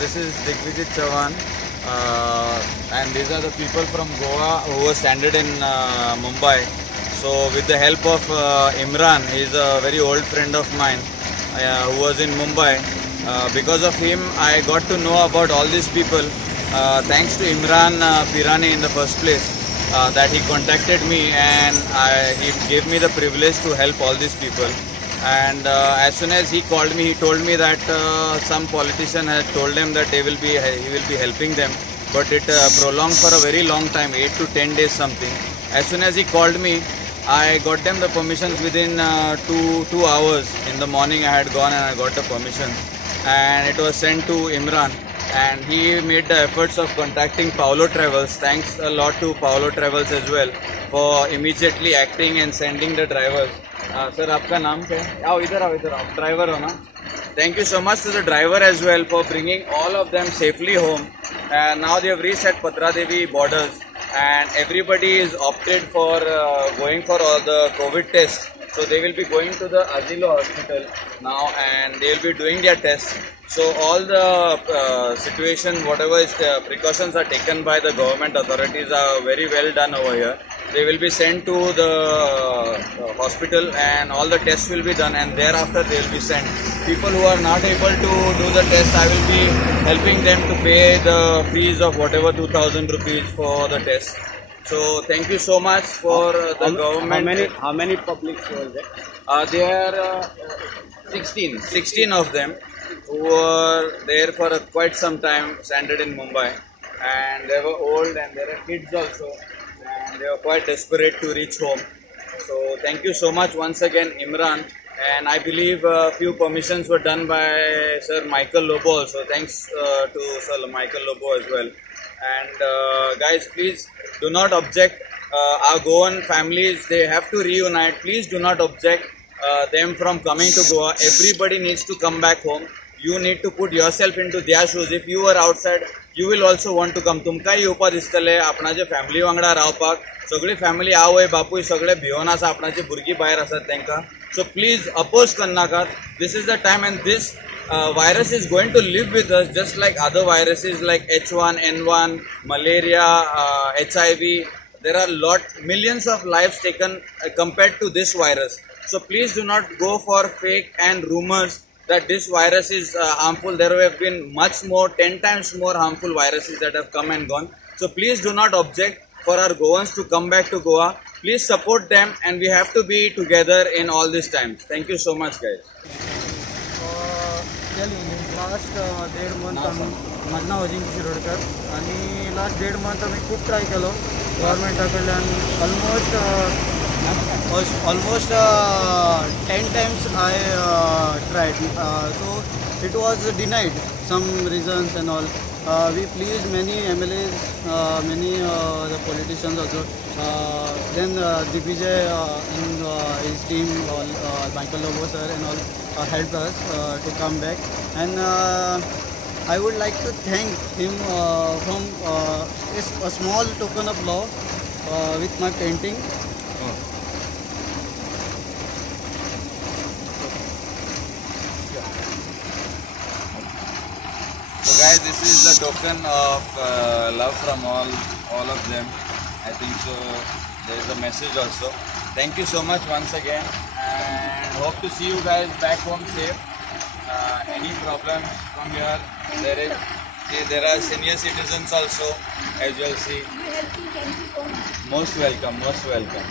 this is Digvijit Chauhan, and these are the people from Goa who were stranded in Mumbai. So with the help of Imran, he is a very old friend of mine who was in Mumbai. Because of him, I got to know about all these people. Thanks to Imran Pirani in the first place, that he contacted me, and he gave me the privilege to help all these people. And as soon as he called me, he told me that some politician had told him that he will be helping them, but it prolonged for a very long time, 8 to 10 days something. As soon as he called me, I got them the permissions within 2 hours. In the morning I had gone and I got the permission, and it was sent to Imran, and he made the efforts of contacting Paolo Travels. Thanks a lot to Paolo Travels as well for immediately acting and sending the drivers. Sir, आपका नाम क्या है? आओ इधर आप driver हो ना? Thank you so much to the driver as well for bringing all of them safely home. Now they have reached at Patradevi borders, and everybody is opted for going for all the COVID tests. So they will be going to the Asilo hospital now, and they will be doing their tests. So all the situation, whatever is precautions are taken by the government authorities are very well done over here. They will be sent to the hospital, and all the tests will be done, and thereafter they will be sent. People who are not able to do the test, I will be helping them to pay the fees of whatever 2,000 rupees for the test. So thank you so much for the government. How many publics were there? There are 16 of them who were there for quite some time, stranded in Mumbai, and they were old, and there are kids also, and they were quite desperate to reach home. So thank you so much once again, Imran, and I believe a few permissions were done by Sir Michael Lobo also. Thanks to Sir Michael Lobo as well. And guys, please do not object. Our Goan families, they have to reunite. Please do not object them from coming to Goa. Everybody needs to come back home. You need to put yourself into their shoes. If you are outside, you will also want to come. तुमकांय येवपा दिसतले आपणाचे family वांगडा रावपाक. सगळी family आवय बापूय सगळे भिवन आसा, आपणाची भुरगीं भायर आसात तांकां. So please oppose करनाकात. This is the time, and this virus is going to live with us just like other viruses like H1N1, malaria, HIV. There are millions of lives taken compared to this virus. So please do not go for fake and rumors that this virus is harmful. There have been much more, 10 times more harmful viruses that have come and gone. So please do not object for our Goans to come back to Goa. Please support them, and we have to be together in all these times. Thank you so much, guys. Last 1.5 month माझं नाव अजिंक्य शिरोडकर, आणि last 1.5 month आम्ही खूप try केलो गव्हर्मेंटा कडल्यान. Almost 10 times I tried, so it was denied, some reasons and all. We pleased many MLAs, many the politicians also. Then Digvijay and his team, Michael Lobo sir and all, helped us to come back, and I would like to thank him from a small token of love with my painting. So guys, this is the token of love from all of them. I think so. There is a message also. Thank you so much once again, and hope to see you guys back home safe. Any problems from here, there are senior citizens also, as you will see. Most welcome, most welcome.